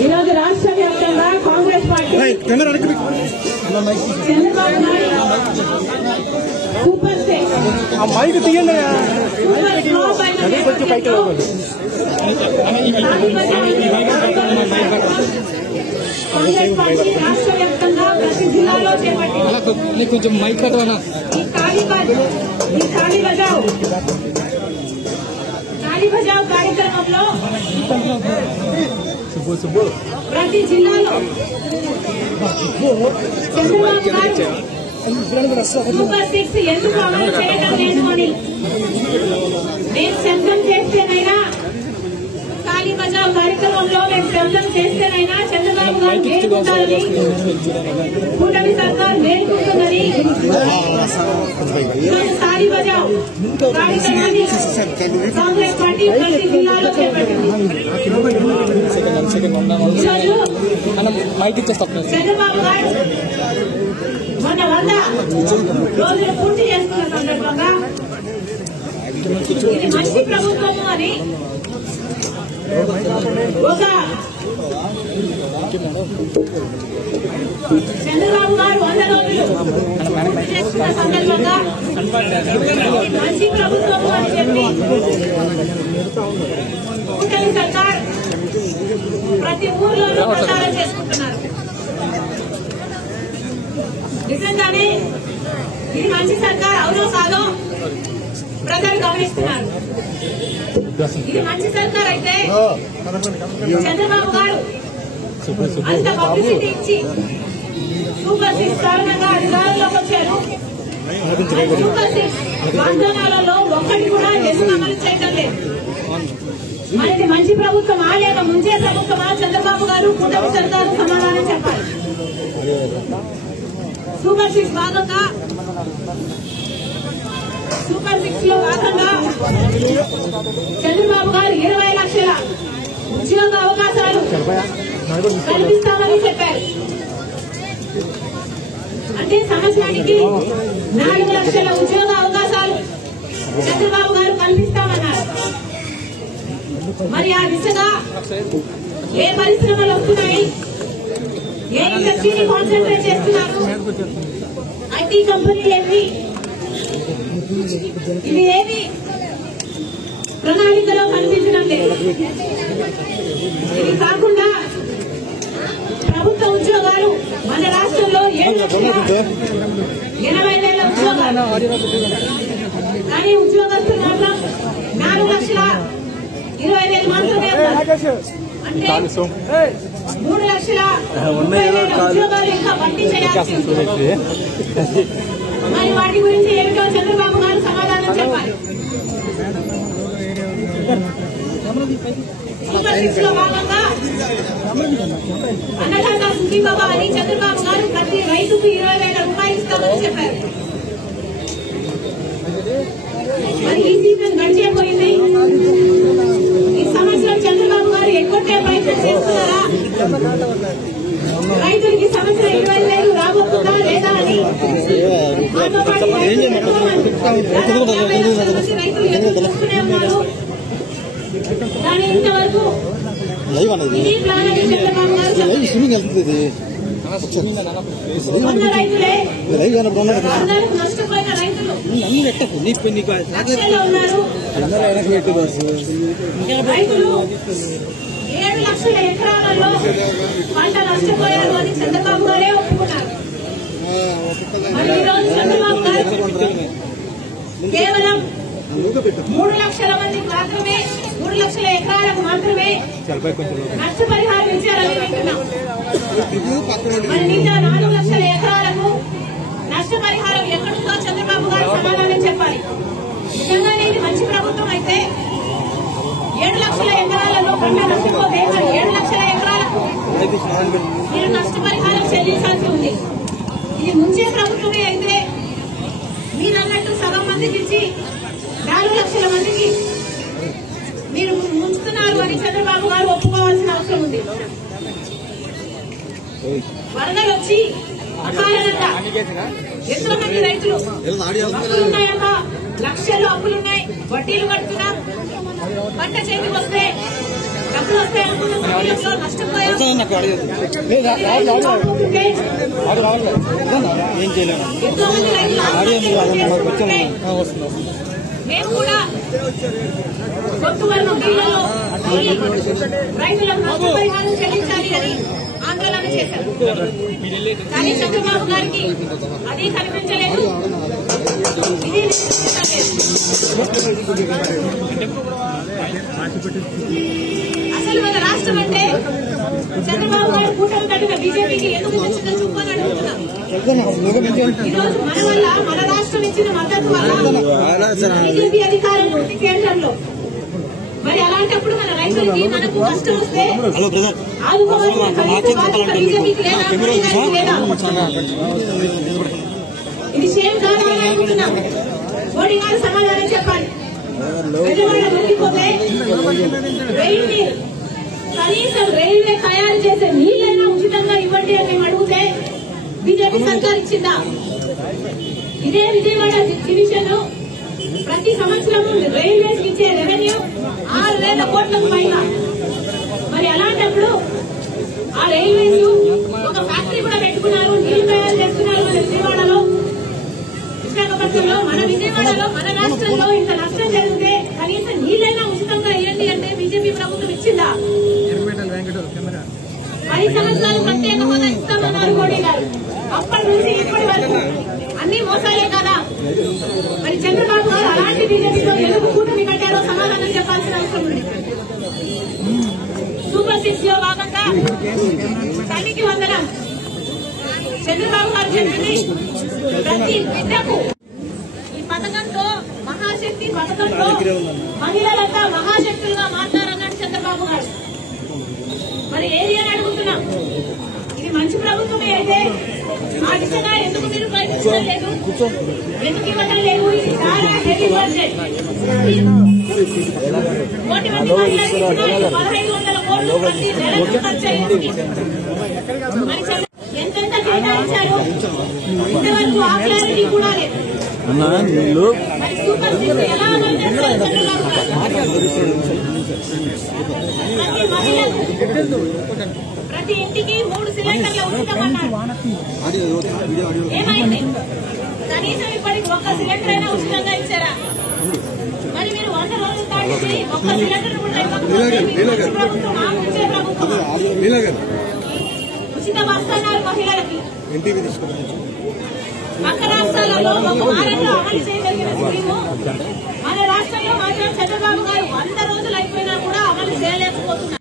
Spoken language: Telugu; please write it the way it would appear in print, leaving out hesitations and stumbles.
ఈరోజు రాష్ట్ర వ్యాప్తంగా Congress party Chandrababu Naidu super state Congress party రాష్ట్ర వ్యాప్తంగా ప్రతి జిల్లాలో చేపట్టింది కొంచెం మైక్ ఖాళీ బజావ్ కార్యక్రమంలో ప్రతి జిల్లాలో చంద్రబాబు గారు సూపర్ 6 ఎందుకు అమలు చేయడం లేదు అని మేము శబ్దం చేస్తేనైనా ఖాళీ బజావ్ కార్యక్రమంలో మేము శబ్దం చేస్తేనైనా చంద్రబాబు గారు మేలుకుంటారని కూటమి సర్కార్ మేలుకుంటున్నది. ఖాళీ బజావ్ కార్యక్రమాన్ని కాంగ్రెస్ పార్టీ ప్రతి జిల్లాలో చేపట్టింది. చంద్రబాబు గారు మొన్న 100 రోజులు పూర్తి చేసుకున్న సందర్భంగా ఇది మంచి ప్రభుత్వము అని ఒక చంద్రబాబు గారు 100 రోజులు పూర్తి చేసుకున్న సందర్భంగా మంచి ప్రభుత్వము అని చెప్పి కూటమి సర్కార్ ప్రతి ఊర్లోనూ ప్రచారం చేసుకుంటున్నారు. నిజంగానే ఇది మంచి సర్కార్ అవునో కాదో ప్రజలు గమనిస్తున్నారు. ఇది మంచి సర్కార్ అయితే చంద్రబాబు గారు అంత పబ్లిసిటీ ఇచ్చి సూపర్ 6 కారణంగా అధికారంలోకి వచ్చారు. సూపర్ 6 వాగ్దానాలలో ఒక్కటి కూడా ఎందుకు అమలు చేయడం లేదు. మనది మంచి ప్రభుత్వమా లేక ముంచే ప్రభుత్వమా? చంద్రబాబు గారు కూటమి సర్కారు సమాధానం చెప్పాలి. సూపర్ 6 భాగంగా సూపర్ 6 లో భాగంగా చంద్రబాబు గారు 20 లక్షల ఉద్యోగ అవకాశాలు కల్పిస్తామని చెప్పారు. అంటే సంవత్సరానికి 4 లక్షల ఉద్యోగ అవకాశాలు చంద్రబాబు గారు కల్పిస్తామన్నారు. మరి ఆ దిశగా ఏ పరిశ్రమలు వస్తున్నాయి, ఏ ఇండస్ట్రీని కాన్సన్ట్రేట్ చేస్తున్నారు, ఐటీ కంపెనీలు ఏవి, ఇవి ఏవి ప్రణాళికలో కనిపించడం లేదు. ఇది కాకుండా ప్రభుత్వ ఉద్యోగాలు మన రాష్ట్రంలో 7,80,000 ఉద్యోగాలు, కానీ ఉద్యోగస్తులు మాత్రం 4,20,000 మాత్రమే ఉన్నారు. అంటే 3,30,000 ఉద్యోగాలు ఇంకా భర్తీ చేయాల్సి ఉంది. మరి వాటి గురించి ఏమిటో చంద్రబాబు గారు సమాధానం చెప్పాలి. సూపర్ 6 లో భాగంగా అన్నదాత సుఖీబాబా అని చంద్రబాబు గారు ప్రతి రైతుకు 20,000 రూపాయలు ఇస్తామని చెప్పారు. మరి ఈ సీజన్ గడిచిపోయింది. ఈ సంవత్సరం చంద్రబాబు గారు ఎక్కొట్టే ప్రయత్నం చేస్తున్నారా? రైతులకి సంవత్సరం 20,000 రాబోతుందా లేదా అని మాతో పాటు రైతులు ఎదుర్కొనే ఉన్నారు. కానీ ఇంతవరకు ఇది ప్లాన్ అని చంద్రబాబు గారు ఉన్న రైతులే అందరూ నష్టపోయిన రైతులు లక్షల్లో ఉన్నారు. రైతులు 7 లక్షల ఎకరాలలో పంట నష్టపోయారు అని చంద్రబాబు గారే ఒప్పుకున్నారు. మరి ఈరోజు చంద్రబాబు గారు కేవలం 3 లక్షల మందికి మాత్రమే, 3 లక్షల ఎకరాలకు మాత్రమే నష్టపరిహారం ఇచ్చారని వింటున్నాం. మరి మిగతా 4 లక్షల ఎకరాలకు నష్టపరిహారం ఎక్కడుందో చంద్రబాబు గారు సమాధానం చెప్పాలి. నిజంగానే ఇది మంచి ప్రభుత్వం అయితే 7 లక్షల ఎకరాలలో పంట నష్టపోతే 7 లక్షల ఎకరాలకు మీరు నష్టపరిహారం చెల్లించాల్సి ఉంది. ఇది ముంచే ప్రభుత్వమే అయితే మీరన్నట్టు సగం మందికి ఇచ్చి 4 లక్షల మందికి మీరు ముంచుతున్నారు అని చంద్రబాబు గారు ఒప్పుకోవాల్సిన అవసరం ఉంది. వరదలు వచ్చి అకాలంగా ఎంతో మంది రైతులు అప్పులున్నాయన్న లక్షల్లో అప్పులున్నాయి, వడ్డీలు కడుతున్నా, పంట చేతికి వస్తే డబ్బులు వస్తాయి అనుకున్న సమయంలో నష్టపోయాం. ఏం చేయలేము మేము కూడా కొత్తవరం జిల్లాలో రైతులకు నష్టపరిహారం చెల్లించాలి అని ఆందోళన చేశారు. కానీ చంద్రబాబు గారికి అది కనిపించలేదు. ఇది అసలు మన రాష్ట్రం అంటే చంద్రబాబు గారు కూటమి కట్టిన బీజేపీకి ఎందుకు నచ్చిందని చూపని అడుగుతున్నాం. ఈరోజు మన వల్ల మన రాష్ట్రం ఇచ్చిన మద్దతు వల్ల బీజేపీ అధికారం ఉంది కేంద్రంలో. మరి అలాంటప్పుడు మన రైతులకి మనకు కష్టం వస్తే ఆదుకోవాల్సిన బీజేపీకి లేదా? ఇది సేమ్ కావాలని అనుకుంటున్నాం. మోడీ గారు సమాధానం చెప్పాలి. విజయవాడ దొరికిపోతే కనీసం రైల్వే తయారు చేసే నీళ్ళైనా ఉచితంగా ఇవ్వండి అని మేము అడిగితే బీజేపీ సర్కార్ ఇచ్చిందా? ఇదే విజయవాడ డివిజన్ ప్రతి సంవత్సరం రైల్వేస్ ఇచ్చే రెవెన్యూ 6,000 కోట్లకు పైగా. మరి అలాంటప్పుడు ఆ రైల్వేస్ ఒక ఫ్యాక్టరీ కూడా పెట్టుకున్నారు, నీళ్లు తయారు చేస్తున్నారు. మన విజయవాడలో, విశాఖపట్నంలో, మన విజయవాడలో, మన రాష్ట్రంలో ఇంత నష్టం జరిగితే కనీసం నీళ్ళైనా ఉచితంగా ఇవ్వండి అంటే బీజేపీ ప్రభుత్వం ఇచ్చిందా? 10 సంవత్సరాలు ప్రత్యేక హోదా ఇస్తామన్నారు మోడీ గారు. అప్పటి నుంచి ఇప్పటి వరకు అన్ని మోసాలే కదా. మరి చంద్రబాబు గారు అలాంటి బీజేపీలో ఎందుకు కూటమి కట్టారో సమాధానం చెప్పాల్సిన అవసరం ఉంది. సూపర్ 6 లో భాగంగా తల్లికి వందనం చంద్రబాబు గారు చెప్పింది ప్రతి బిడ్డకు. ఈ పథకంతో మహాశక్తి పథకంతో మహిళలంతా మహాశక్తులుగా మాట్లాడన్నాడు చంద్రబాబు గారు. మరి ఏది అని అడుగుతున్నాం. ఇది మంచి ప్రభుత్వమే అయితే ఆ దిశగా ఎందుకు మీరు ప్రయత్నించడం లేదు? ఎందుకు ఇవ్వడం లేదు? ఇది చాలా హెవీ బడ్జెట్. 1 కోటి మంది మహిళలకు 1,500 కోట్లు ప్రతి నెలకు ఖర్చు అయ్యింది. ఎంతెంత కేటాయించారు ఇంతవరకు ఆ క్లారిటీ కూడా లేదు. మరి సూపర్ 6 ఎలా అమలు చేస్తారు చంద్రబాబు గారు? ప్రతి మహిళకు ప్రతి ఇంటికి 3 సిలిండర్ల ఉచితమన్నారు. ఏమైంది? కనీసం ఇప్పటికి 1 సిలిండర్ అయినా ఉచితంగా ఇచ్చారా? మరి మీరు 100 రోజులు దాటించి 1 సిలిండర్ కూడా ఇవ్వకపోతే ప్రభుత్వం ఆపించే ప్రభుత్వం. ఉచిత వస్తున్నారు మహిళలకి. పక్క రాష్ట్రాలలో ఒక వారంలో అమలు చేయగలిగిన స్కీము మన రాష్ట్రంలో మాత్రం చంద్రబాబు గారు 100 రోజులు అయిపోయినా కూడా అమలు చేయలేకపోతున్నారు.